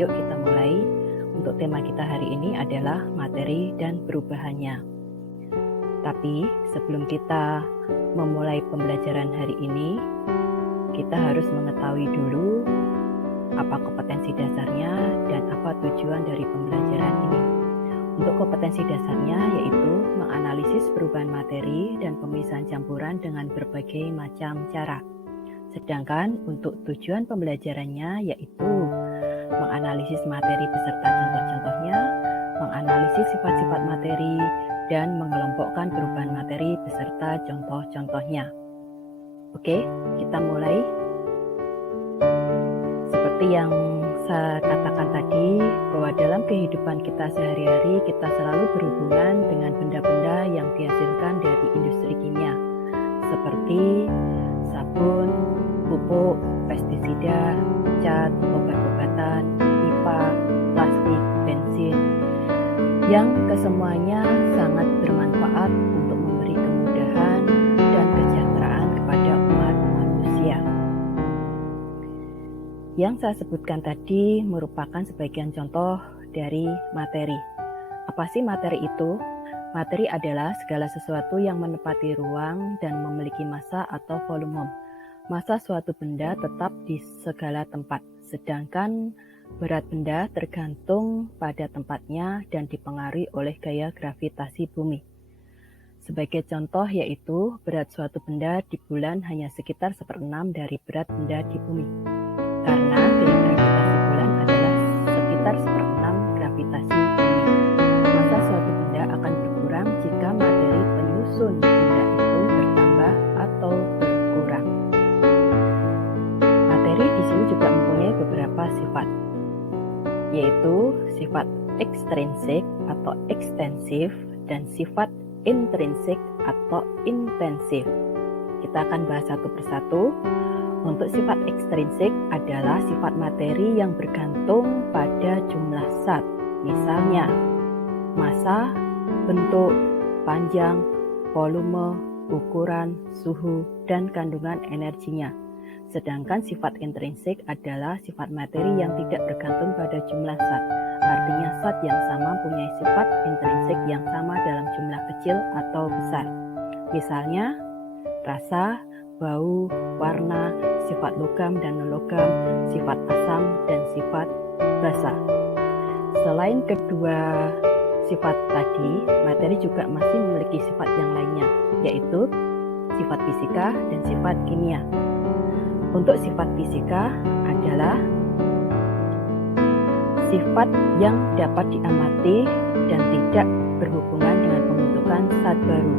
Yuk kita mulai. Untuk tema kita hari ini adalah materi dan perubahannya. Tapi sebelum kita memulai pembelajaran hari ini, kita harus mengetahui dulu apa kompetensi dasarnya dan apa tujuan dari pembelajaran ini. Untuk kompetensi dasarnya yaitu menganalisis perubahan materi dan pemisahan campuran dengan berbagai macam cara. Sedangkan untuk tujuan pembelajarannya yaitu menganalisis materi beserta contoh-contohnya, menganalisis sifat-sifat materi, dan mengelompokkan perubahan materi beserta contoh-contohnya. Oke, kita mulai. Seperti yang saya katakan tadi, bahwa dalam kehidupan kita sehari-hari kita selalu berhubungan dengan benda-benda yang dihasilkan dari industri kimia, seperti sabun, pupuk, pestisida, cat, obat-obatan, pipa, plastik, bensin, yang kesemuanya sangat bermanfaat untuk memberi kemudahan dan kesejahteraan kepada umat manusia. Yang saya sebutkan tadi merupakan sebagian contoh dari materi. Apa sih materi itu? Materi adalah segala sesuatu yang menempati ruang dan memiliki massa atau volume. Massa suatu benda tetap di segala tempat, sedangkan berat benda tergantung pada tempatnya dan dipengaruhi oleh gaya gravitasi bumi. Sebagai contoh yaitu berat suatu benda di bulan hanya sekitar 1/6 dari berat benda di bumi. Karena gaya gravitasi bulan adalah sekitar 1/6 gravitasi bumi. Massa suatu benda akan berkurang jika materi penyusun benda itu bertambah atau berkurang. Materi di sini juga mempunyai beberapa sifat, yaitu sifat ekstrinsik atau ekstensif dan sifat intrinsik atau intensif. Kita akan bahas satu persatu. Untuk sifat ekstrinsik adalah sifat materi yang bergantung pada jumlah zat, misalnya massa, bentuk, panjang, volume, ukuran, suhu, dan kandungan energinya. Sedangkan sifat intrinsik adalah sifat materi yang tidak bergantung pada jumlah zat. Artinya zat yang sama mempunyai sifat intrinsik yang sama dalam jumlah kecil atau besar. Misalnya rasa, bau, warna, sifat logam dan non-logam, sifat asam, dan sifat basa. Selain kedua sifat tadi, materi juga masih memiliki sifat yang lainnya, yaitu sifat fisika dan sifat kimia. Untuk sifat fisika adalah sifat yang dapat diamati dan tidak berhubungan dengan pembentukan zat baru.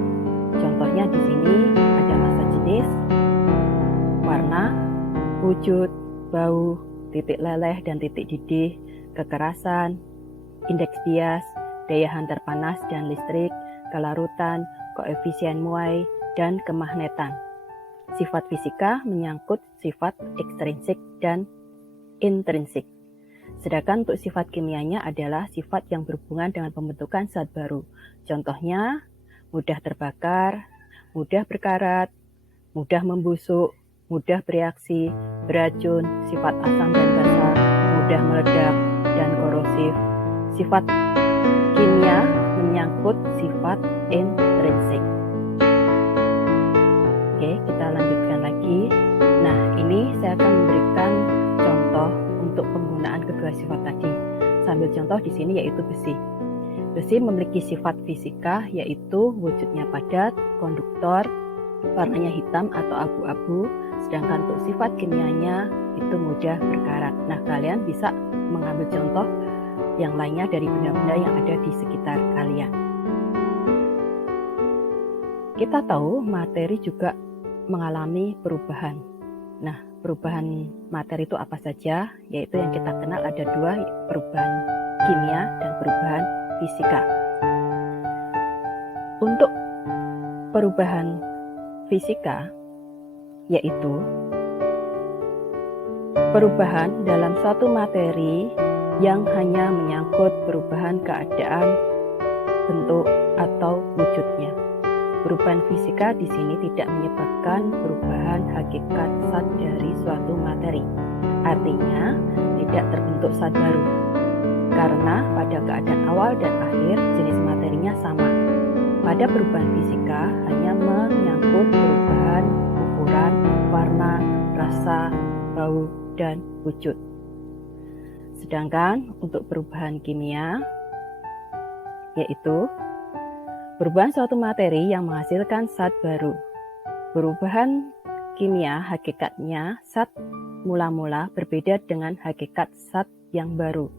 Contohnya di sini ada massa jenis, warna, wujud, bau, titik leleh dan titik didih, kekerasan, indeks bias, daya hantar panas dan listrik, kelarutan, koefisien muai, dan kemagnetan. Sifat fisika menyangkut sifat ekstrinsik dan intrinsik. Sedangkan untuk sifat kimianya adalah sifat yang berhubungan dengan pembentukan zat baru. Contohnya, mudah terbakar, mudah berkarat, mudah membusuk, mudah bereaksi, beracun, sifat asam dan basa, mudah meledak, dan korosif. Sifat kimia menyangkut sifat intrinsik. Oke, kita lanjutkan lagi. Nah, ini saya akan memberikan contoh untuk penggunaan kedua sifat tadi. Sambil contoh di sini yaitu besi. Besi memiliki sifat fisika yaitu wujudnya padat, konduktor, warnanya hitam atau abu-abu, sedangkan untuk sifat kimianya itu mudah berkarat. Nah, kalian bisa mengambil contoh yang lainnya dari benda-benda yang ada di sekitar kalian. Kita tahu materi juga mengalami perubahan. Nah, perubahan materi itu apa saja? Yaitu yang kita kenal ada dua, perubahan kimia dan perubahan fisika. Untuk perubahan fisika yaitu perubahan dalam suatu materi yang hanya menyangkut perubahan keadaan, bentuk, atau wujudnya. Perubahan fisika di sini tidak menyebabkan perubahan hakikat zat dari suatu materi. Artinya, tidak tidak terbentuk zat baru, karena pada keadaan awal dan akhir jenis materinya sama. Pada perubahan fisika hanya menyangkut perubahan ukuran, warna, rasa, bau, dan wujud. Sedangkan untuk perubahan kimia, yaitu perubahan suatu materi yang menghasilkan zat baru. Perubahan kimia hakikatnya zat mula-mula berbeda dengan hakikat zat yang baru.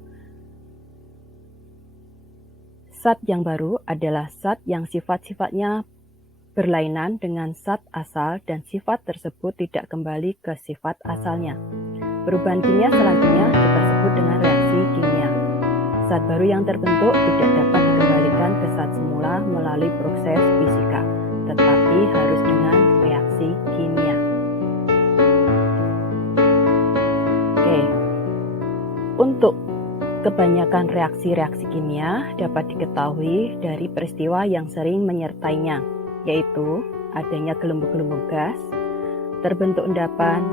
Zat yang baru adalah zat yang sifat-sifatnya berlainan dengan zat asal dan sifat tersebut tidak kembali ke sifat asalnya. Perubahan kimia selanjutnya kita sebut dengan reaksi kimia. Zat baru yang terbentuk tidak dapat dikembalikan ke zat semula melalui proses fisika, tetapi harus dengan reaksi kimia. Oke, untuk kebanyakan reaksi-reaksi kimia dapat diketahui dari peristiwa yang sering menyertainya, yaitu adanya gelembung-gelembung gas, terbentuk endapan,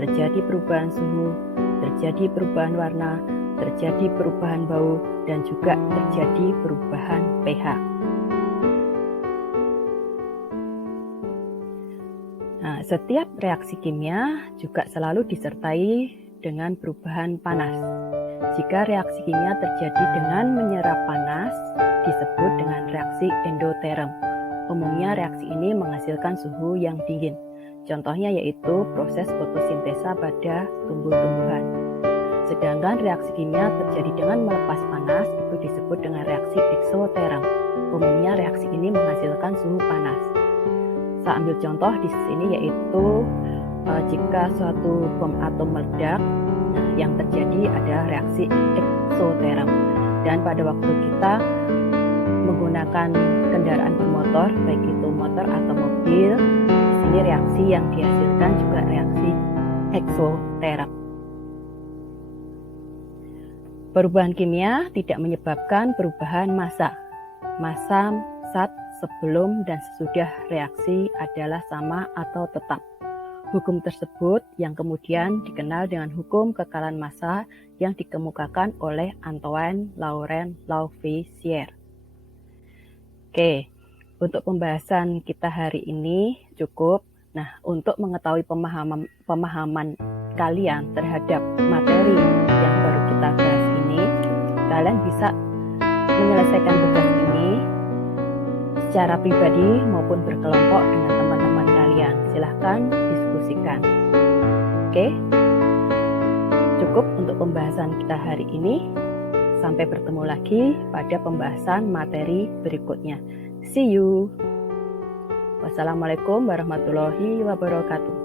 terjadi perubahan suhu, terjadi perubahan warna, terjadi perubahan bau, dan juga terjadi perubahan pH. Nah, setiap reaksi kimia juga selalu disertai dengan perubahan panas. Jika reaksi kimia terjadi dengan menyerap panas, disebut dengan reaksi endoterm. Umumnya reaksi ini menghasilkan suhu yang dingin. Contohnya yaitu proses fotosintesa pada tumbuh-tumbuhan. Sedangkan reaksi kimia terjadi dengan melepas panas itu disebut dengan reaksi eksoterm. Umumnya reaksi ini menghasilkan suhu panas. Saya ambil contoh di sini yaitu jika suatu bom atom meledak, yang terjadi adalah reaksi eksoterm. Dan pada waktu kita menggunakan kendaraan bermotor, baik itu motor atau mobil, di sini reaksi yang dihasilkan juga reaksi eksoterm. Perubahan kimia tidak menyebabkan perubahan massa. Massa zat sebelum dan sesudah reaksi adalah sama atau tetap. Hukum tersebut yang kemudian dikenal dengan hukum kekalan massa yang dikemukakan oleh Antoine Laurent Lavoisier. Oke, untuk pembahasan kita hari ini cukup. Nah, untuk mengetahui pemahaman kalian terhadap materi yang baru kita bahas ini, kalian bisa menyelesaikan tugas ini secara pribadi maupun berkelompok dengan teman-teman kalian. Silahkan diskusikan. Oke, cukup untuk pembahasan kita hari ini. Sampai bertemu lagi pada pembahasan materi berikutnya. See you. Wassalamualaikum warahmatullahi wabarakatuh.